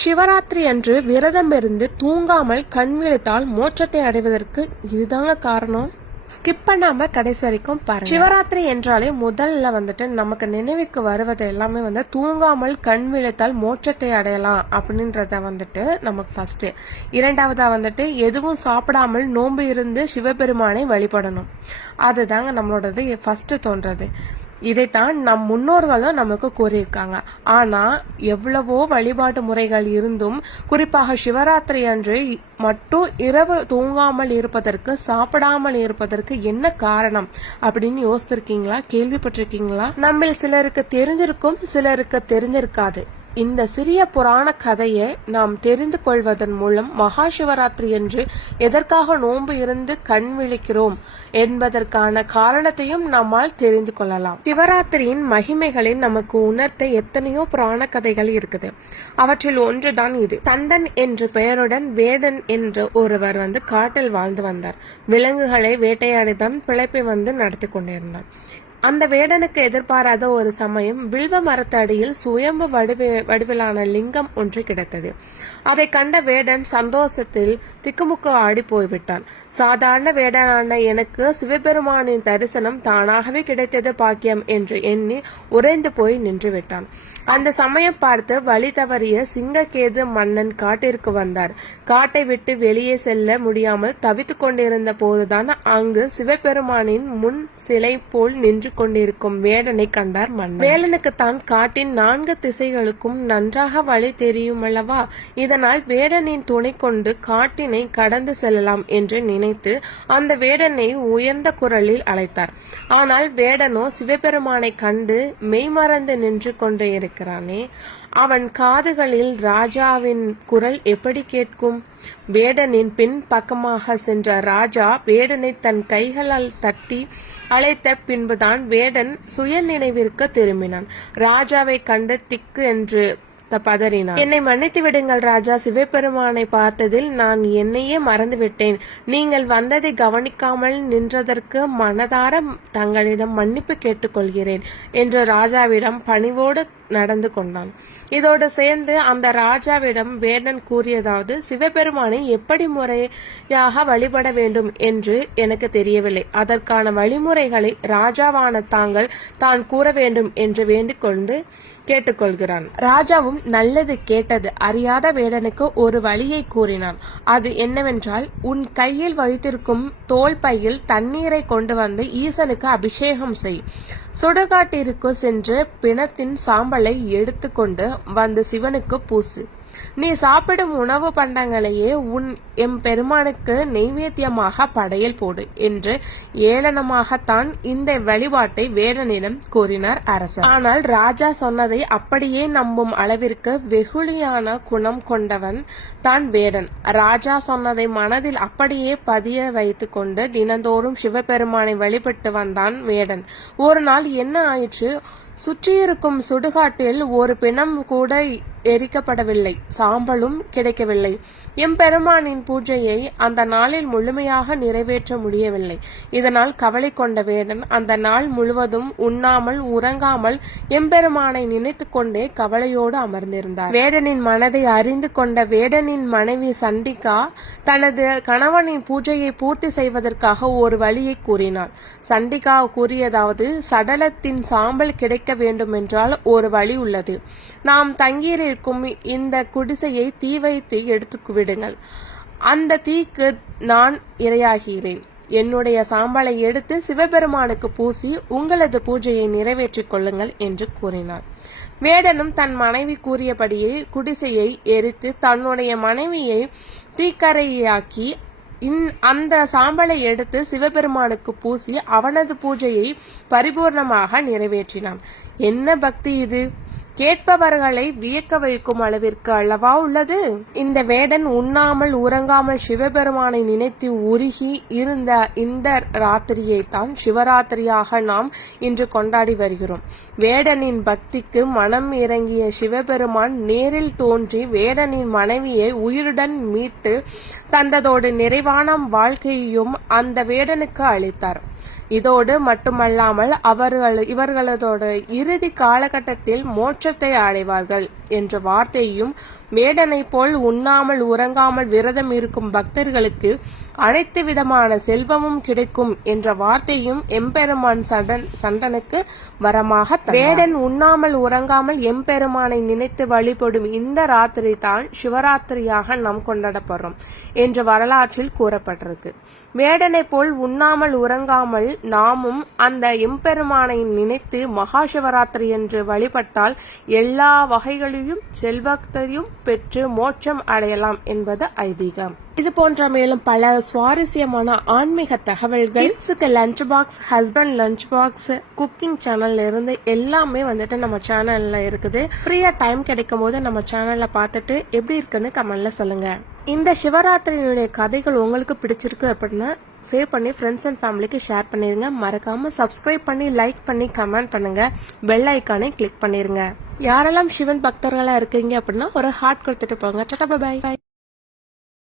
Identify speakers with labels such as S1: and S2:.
S1: சிவராத்திரி அன்று விரதம் இருந்து தூங்காமல் கண் விழித்தால் மோட்சத்தை அடைவதற்கு இதுதாங்க காரணம். ஸ்கிப் பண்ணாம கடைசி வரைக்கும் பாருங்க. சிவராத்திரி என்றாலே முதல்ல வந்துட்டு நமக்கு நினைவுக்கு வருவது எல்லாமே வந்து தூங்காமல் கண் விழித்தால் மோட்சத்தை அடையலாம் அப்படின்றத வந்துட்டு நமக்கு ஃபர்ஸ்ட் இரண்டாவதா வந்துட்டு எதுவும் சாப்பிடாமல் நோன்பு இருந்து சிவபெருமானை வழிபடணும். அதுதாங்க நம்மளோடது ஃபர்ஸ்ட் தோன்றது. இதைத்தான் நம் முன்னோர்களும் நமக்கு கூறியிருக்காங்க. ஆனால் எவ்வளவோ வழிபாட்டு முறைகள் இருந்தும் குறிப்பாக சிவராத்திரி அன்று மட்டும் இரவு தூங்காமல் இருப்பதற்கு சாப்பிடாமல் இருப்பதற்கு என்ன காரணம் அப்படின்னு யோசித்திருக்கீங்களா? கேள்விப்பட்டிருக்கீங்களா? நம்ம சிலருக்கு தெரிஞ்சிருக்கும் சிலருக்கு தெரிஞ்சிருக்காது. இந்த சிறிய புராண கதையை நாம் தெரிந்து கொள்வதன் மூலம் மகா சிவராத்திரி என்று எதற்காக நோன்பு இருந்து கண் விழிக்கிறோம் என்பதற்கான காரணத்தையும் நம்மால் தெரிந்து கொள்ளலாம். சிவராத்திரியின் மகிமைகளை நமக்கு உணர்த்த எத்தனையோ புராண கதைகள் இருக்குது. அவற்றில் ஒன்றுதான் இது. தண்டன் என்ற பெயருடன் வேடன் என்ற ஒருவர் வந்து காட்டில் வாழ்ந்து வந்தார். விலங்குகளை வேட்டையாடிதான் பிழைப்பை வந்து நடத்தி கொண்டிருந்தார் அந்த வேடனுக்கு எதிர்பாராத ஒரு சமயம் வில்வ மரத்தடியில் சுயம்பு வடிவ வடிவிலான லிங்கம் ஒன்று கிடைத்தது. அதை கண்ட வேடன் சந்தோஷத்தில் திக்குமுக்கு ஆடி போய்விட்டான். சாதாரண வேடனான எனக்கு சிவபெருமானின் தரிசனம் தானாகவே கிடைத்தது பாக்கியம் என்று எண்ணி உறைந்து போய் நின்று விட்டான் அந்த சமயம் பார்த்து வழி தவறிய சிங்கக்கேது மன்னன் காட்டிற்கு வந்தார். காட்டை விட்டு வெளியே செல்ல முடியாமல் தவித்துக் கொண்டிருந்த போதுதான் அங்கு சிவபெருமானின் முன் சிலை போல் நின்று கொண்டிருக்கும் வேடனை கண்டார் மன்னன். வேலனுக்கு தான் காட்டின் நான்கு திசைகளுக்கும் நன்றாக வழி தெரியுமல்லவா? இதனால் வேடனின் துணை கொண்டு காட்டினை கடந்து செல்லலாம் என்று நினைத்து அந்த வேடனை உயர்ந்த குரலில் அழைத்தார். ஆனால் வேடனோ சிவபெருமானை கண்டு மெய்மறந்து நின்று கொண்டு இருக்கிறானே அவன் காதுகளில் ராஜாவின் குரல் எப்படி கேட்கும்? வேடனின் பின் பக்கமாக சென்ற ராஜா வேடனை தன் கைகளால் தட்டி அழைத்த பின்புதான் வேடன் சுயநினைவிற்கு திரும்பினான். ராஜாவை கண்டு திக்கு என்று பதறினான். என்னை மன்னித்து விடுங்கள் ராஜா சிவபெருமானை பார்த்ததில் நான் என்னையே மறந்துவிட்டேன். நீங்கள் வந்ததை கவனிக்காமல் நின்றதற்கு மனதார தங்களிடம் மன்னிப்பு கேட்டுக்கொள்கிறேன் என்று ராஜாவிடம் பணிவோடு நடந்து கொண்டான். இதோடு சேர்ந்து அந்த ராஜாவிடம் வேடன் கூறியதாவது சிவபெருமானை எப்படி முறையாக வழிபட வேண்டும் என்று எனக்கு தெரியவில்லை. அதற்கான வழிமுறைகளை ராஜாவான தாங்கள் தான் கூற வேண்டும் என்று வேண்டிக் கொண்டு கேட்டுக்கொள்கிறான். ராஜாவும் நல்லது கேட்டது. அறியாத வேடனுக்கு ஒரு வழியை கூறினான். அது என்னவென்றால் உன் கையில் வைத்திருக்கும் தோல் பையில் தண்ணீரை கொண்டு வந்து ஈசனுக்கு அபிஷேகம் செய். சுடுகாட்டிற்கு சென்று பிணத்தின் சாம்பலை எடுத்துக்கொண்டு வந்து சிவனுக்கு பூசு. நீ சாப்பிடும் உணவு பண்டங்களையே உன் எம் பெருமானுக்கு நெய்வேத்தியமாக படையல் போடு என்று ஏளனமாகத்தான் இந்த வழிபாட்டை வேடனிடம் கூறினார் அரசர். ஆனால் ராஜா சொன்னதை அப்படியே நம்பும் அளவிற்கு வெகுளியான குணம் கொண்டவன் தான் வேடன். ராஜா சொன்னதை மனதில் அப்படியே பதிய வைத்துக்கொண்டு தினந்தோறும் சிவபெருமானை வழிபட்டு வந்தான் வேடன். ஒரு நாள் என்ன ஆயிற்று? சுற்றியிருக்கும் சுடுகாட்டில் ஒரு பிணம் கூட எரிக்கப்படவில்லை. சாம்பலும் கிடைக்கவில்லை. எம்பெருமானின் பூஜையை அந்த நாளில் முழுமையாக நிறைவேற்ற முடியவில்லை. இதனால் கவலை கொண்ட வேடன் அந்த நாள் முழுவதும் உண்ணாமல் உறங்காமல் எம்பெருமானை நினைத்து கொண்டே கவலையோடு அமர்ந்திருந்தார். வேடனின் மனதை அறிந்து கொண்ட வேடனின் மனைவி சண்டிகா தனது கணவனின் பூஜையை பூர்த்தி செய்வதற்காக ஒரு வழியை கூறினாள். சண்டிகா கூறியதாவது சடலத்தின் சாம்பல் கிடைக்க வேண்டுமென்றால் ஒரு வழி உள்ளது. நாம் தங்கியிருக்கும் இந்த குடிசையை தீ வைத்து எடுத்து விடுங்கள். அந்த தீக்கு நான் இரையாகிறேன். என்னுடைய சாம்பலை எடுத்து சிவபெருமானுக்கு பூசி உங்களது பூஜையை நிறைவேற்றிக் கொள்ளுங்கள் என்று கூறினார் வேடனும் தன் மனைவி கூறியபடியே குடிசையை எரித்து தன்னுடைய மனைவியை தீக்கரையாக்கி இந் அந்த சாம்பலை எடுத்து சிவபெருமானுக்கு பூசி அவனது பூஜையை பரிபூர்ணமாக நிறைவேற்றினான். என்ன பக்தி இது? கேட்பவர்களை வியக்க வைக்கும் அளவிற்கு அல்லவா உள்ளது? இந்த வேடன் உண்ணாமல் உறங்காமல் சிவபெருமானை நினைத்து உருகி இருந்த இந்த ராத்திரியை தான் சிவராத்திரியாக நாம் இன்று கொண்டாடி வருகிறோம். வேடனின் பக்திக்கு மனம் இறங்கிய சிவபெருமான் நேரில் தோன்றி வேடனின் மனைவியை உயிருடன் மீட்டு தந்ததோடு நிறைவான வாழ்க்கையையும் அந்த வேடனுக்கு அளித்தார். இதோடு மட்டுமல்லாமல் அவர்கள் இவர்களதோட இறுதி காலகட்டத்தில் மோட்சத்தை அடைவார்கள். என்ற வார்த்தையும் மேடனை போல் உண்ணாமல் உறங்காமல் விரதம் இருக்கும் பக்தர்களுக்கு அனைத்து விதமான செல்வமும் கிடைக்கும் என்ற வார்த்தையும் எம்பெருமான் சண்டன் சண்டனுக்கு வரமாக மேடன் உண்ணாமல் உறங்காமல் எம்பெருமானை நினைத்து வழிபடும் இந்த ராத்திரி தான் சிவராத்திரியாக நாம் கொண்டாடப்படுறோம் என்று வரலாற்றில் கூறப்பட்டிருக்கு. மேடனை போல் உண்ணாமல் உறங்காமல் நாமும் அந்த எம்பெருமானை நினைத்து மகா சிவராத்திரி என்று வழிபட்டால் எல்லா வகைகளிலும் செல்வாக்கையும் பெற்று மோட்சம் அடையலாம் என்பது ஐதீகம். இது போன்ற மேலும் பல சுவாரஸ்யமான ஆன்மீக தகவல்கள் கிட்ஸுக்கு lunch box husband lunch box cooking சேனல்ல இருந்து எல்லாமே வந்துட்டு நம்ம சேனல்ல இருக்குது. ஃப்ரீயா டைம் கிடைக்கும் போது நம்ம சேனல்ல பார்த்துட்டு எப்படி இருக்குன்னு கமெண்ட்ல சொல்லுங்க. இந்த சிவராத்திரியினுடைய கதைகள் உங்களுக்கு பிடிச்சிருக்கு அப்படின்னா சேவ் பண்ணி ஃப்ரெண்ட்ஸ் அண்ட் ஃபேமிலிக்கு ஷேர் பண்ணிருங்க. மறக்காம சப்ஸ்கிரைப் பண்ணி லைக் பண்ணி கமெண்ட் பண்ணுங்க. பெல் ஐக்கானை கிளிக் பண்ணிருங்க. யாரெல்லாம் சிவன் பக்தர்களா இருக்கீங்க அப்படின்னா ஒரு ஹார்ட் கொடுத்துட்டு போங்க. டாடா பாய்